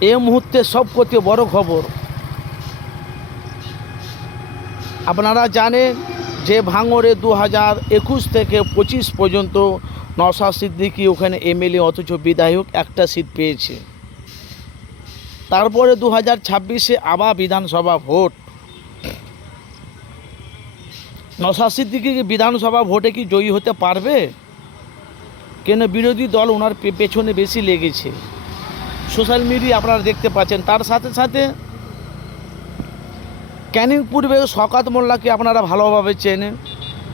এই মুহূর্তে সবকথে বড় খবর। আপনারা জানেন যে ভাঙরে দু হাজার একুশ থেকে পঁচিশ পর্যন্ত নশা সিদ্দিকি ওখানে এমএলএ, অথচ বিধায়ক একটা সিট পেয়েছে। তারপরে দু হাজার ছাব্বিশে আবার বিধানসভা ভোট। নশা সিদ্দিকি বিধানসভা ভোটে কি জয়ী হতে পারবে? কেন বিরোধী দল ওনার পেছনে বেশি লেগেছে? সোশ্যাল মিডিয়া আপনারা দেখতে পাচ্ছেন। তার সাথে সাথে ক্যানিং পূর্বে শকাত মোল্লাকে আপনারা ভালোভাবে চেনেন?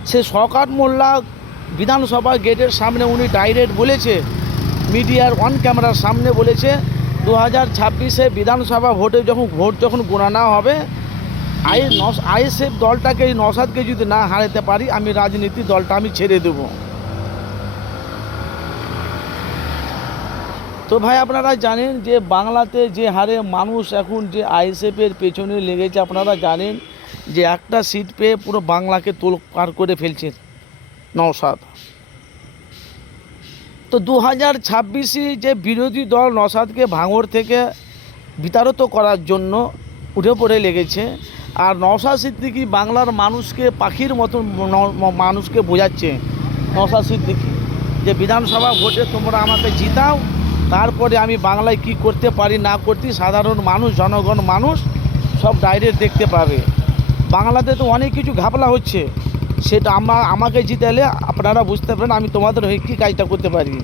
সে শকাত মোল্লা বিধানসভা গেটের সামনে উনি ডাইরেক্ট বলেছে, মিডিয়ার অন ক্যামেরার সামনে বলেছে, দু হাজার ছাব্বিশে বিধানসভা ভোটে যখন ভোট যখন গণনা হবে আই আইএসএফ দলটাকে এই নসাদকে যদি না হারাতে পারি, আমি রাজনীতি দলটা আমি ছেড়ে দেবো। তো ভাই, আপনারা জানেন যে বাংলাতে যে হারে মানুষ এখন যে আইএসএফের পেছনে লেগেছে, আপনারা জানেন যে একটা সিট পেয়ে পুরো বাংলাকে তোল পার করে ফেলছে নওশাদ। তো দু হাজার ছাব্বিশে যে বিরোধী দল নসাদকে ভাঙর থেকে বিতাড়িত করার জন্য উঠে পড়ে লেগেছে, আর নওশাদ সিদ্দিকি বাংলার মানুষকে পাখির মতন মানুষকে বোঝাচ্ছে। নওশাদ সিদ্দিকি যে বিধানসভা ভোটে তোমরা আমাকে জিতাও তারপরে আমি বাংলায় কি করতে পারি, না করতে সাধারণ মানুষ, জনগণ, মানুষ সব ডাইরেক্ট দেখতে পাবে। বাংলাতে তো অনেক কিছু ঘাপলা হচ্ছে। সেটা আমা, আমাকে জিতালে আপনারা বুঝতে পারেন আমি তোমাদের হয়ে কী কাজটা করতে পারি।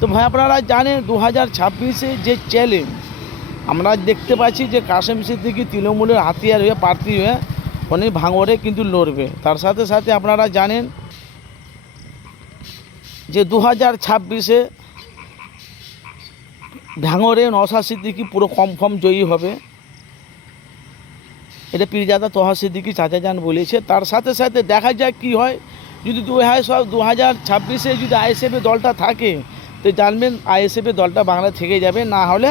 তো ভাই, আপনারা জানেন দু হাজার ছাব্বিশে যে চ্যালেঞ্জ আমরা দেখতে পাচ্ছি যে কাশেম সিদ্দিকি তৃণমূলের হাতিয়ার হয়ে, প্রার্থী হয়ে অনেক ভাঙড়ে কিন্তু লড়বে। তার সাথে সাথে আপনারা জানেন যে দু হাজার ছাব্বিশে ভাঙড়ে নশা সিদ্দিকি পুরো কনফার্ম জয়ী হবে। এটা পীরজাদা তোহা সিদ্দিকি চাচা যান বলেছে। তার সাথে সাথে দেখা যাক কি হয়। যদি দু হাজার দু হাজার ছাব্বিশে যদি আইএসএফের দলটা থাকে, তো জানবেন আইএসএফের দলটা বাংলা থেকে যাবে। না হলে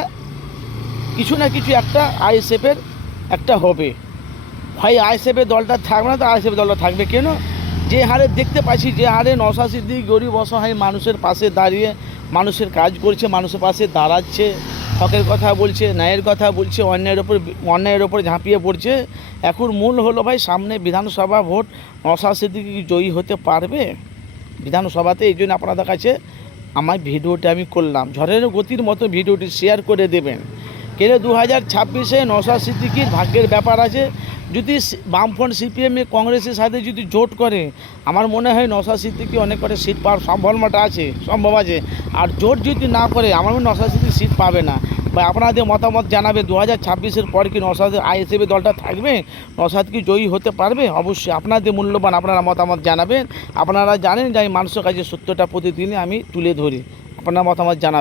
কিছু না কিছু একটা আইএসএফের একটা হবে। হয় আইএসএফের দলটা থাকবে না, তো আইএসএফের দলটা থাকবে কেন? যে হারে দেখতে পাচ্ছি যে হারে নশা সিদ্দিক গরিব অসহায় মানুষের পাশে দাঁড়িয়ে মানুষের কাজ করছে, মানুষের পাশে দাঁড়াচ্ছে, হকের কথা বলছে, ন্যায়ের কথা বলছে, অন্যায়ের ওপর অন্যায়ের ওপর ঝাঁপিয়ে পড়ছে। এখন মূল হলো ভাই, সামনে বিধানসভা ভোট নশা কি জয়ী হতে পারবে? বিধানসভাতে এই জন্য আপনাদের কাছে আমার ভিডিওটা আমি করলাম। ঝড়ের গতির মতো ভিডিওটি শেয়ার করে দেবেন। কেন দু হাজার ছাব্বিশে নশা সিদ্দিকির ভাগ্যের ব্যাপার আছে যদি বামফ্রন্ট সিপিএম কংগ্রেসের সাথে যদি জোট করে, আমার মনে হয় নশা সিদ্দিকি অনেক কটা সিট পাওয়ার সম্ভাবনাটা আছে, সম্ভব আছে। আর জোট যদি না করে, আমার মনে নশা সিদ্দিকি সিট পাবে না। বা আপনাদের মতামত জানাবে দু হাজার ছাব্বিশের পর কি নসাদের আইএসএফের দলটা থাকবে? নসাদ কি জয়ী হতে পারবে? অবশ্যই আপনাদের মূল্যবান আপনারা মতামত জানাবেন। আপনারা জানেন যে আমি মানুষের কাছে সত্যটা প্রতিদিনই আমি তুলে ধরি। আপনার মতামত জানাবেন।